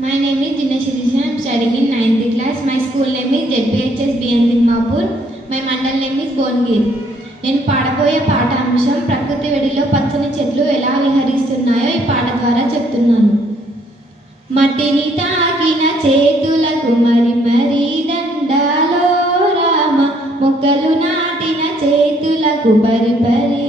My name is Dina Shirisha. I am studying in 9th class. My school name is ZPHS BN Timmapur. My mandal name is Bongir. నేను పాడబోయే పాట అంశం ప్రకృతి వెడిలో పచ్చని చెట్లు ఎలా విహరిస్తున్నాయో ఈ పాట ద్వారా చెప్తున్నాను. మట్టిని తాకిన చేతులకు మరి మరి దండాలో రామ, మొక్కలు నాటిన చేతులకు పరి పరి